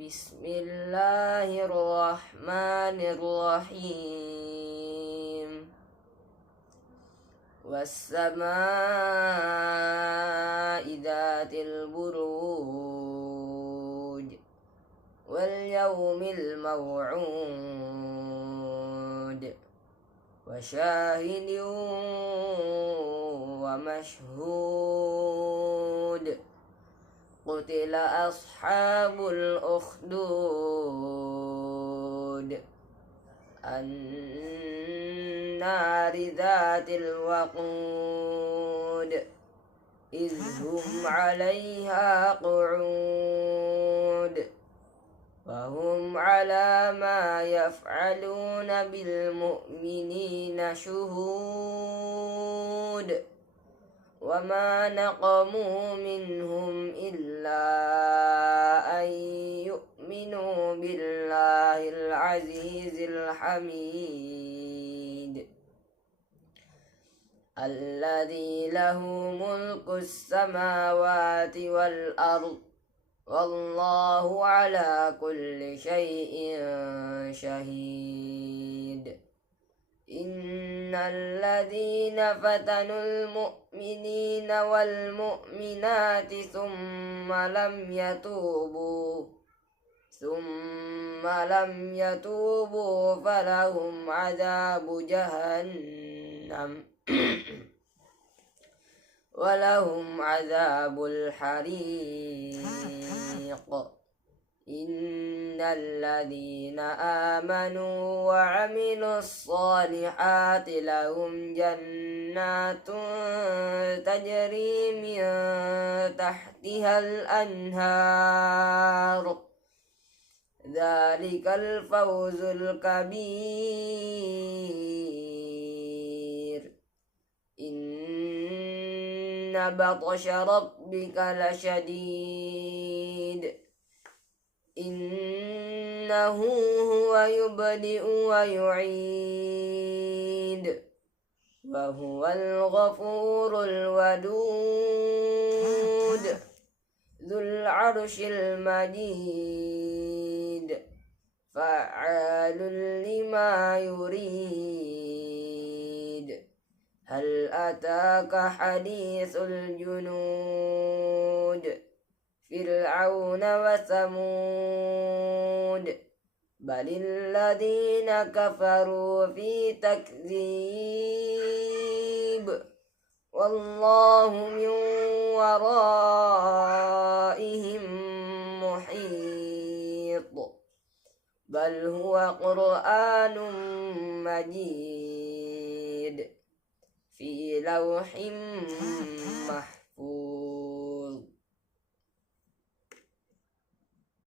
بسم الله الرحمن الرحيم والسماء ذات البروج واليوم الموعود وشاهد ومشهود قتل أصحاب الأخدود النار ذات الوقود إذ هم عليها قعود وهم على ما يفعلون بالمؤمنين شهود وما نقموا منهم إلا أن يؤمنوا بالله العزيز الحميد الذي له ملك السماوات والأرض والله على كل شيء شهيد إن الذين فتنوا المؤمنين والمؤمنات ثم لم يتوبوا فلهم عذاب جهنم ولهم عذاب الحريق إن الذين آمنوا وعملوا الصالحات لهم جنات تجري من تحتها الأنهار ذلك الفوز الكبير إن بطش ربك لشديد إنه هو يبدئ ويعيد وهو الغفور الودود ذو العرش المجيد فعال لما يريد هل أتاك حديث الجنود فرعون وثمود بل الذين كفروا في تكذيب والله من ورائهم محيط بل هو قرآن مجيد في لوح محفوظ